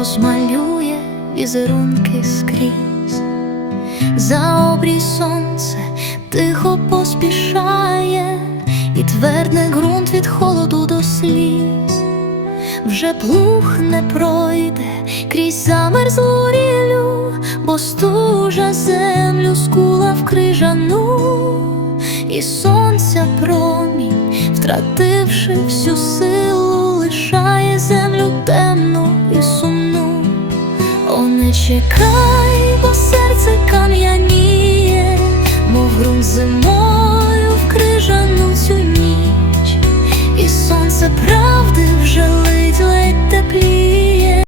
розмалює візерунки скрізь, за обрій сонце тихо поспішає, і твердне ґрунт від холоду до сліз, вже плуг не пройде крізь замерзлу рілю, бо стужа землю скула в крижану, і сонця промінь, втративши всю силу, чекай, бо серце кам'яніє, мов ґрунт зимою.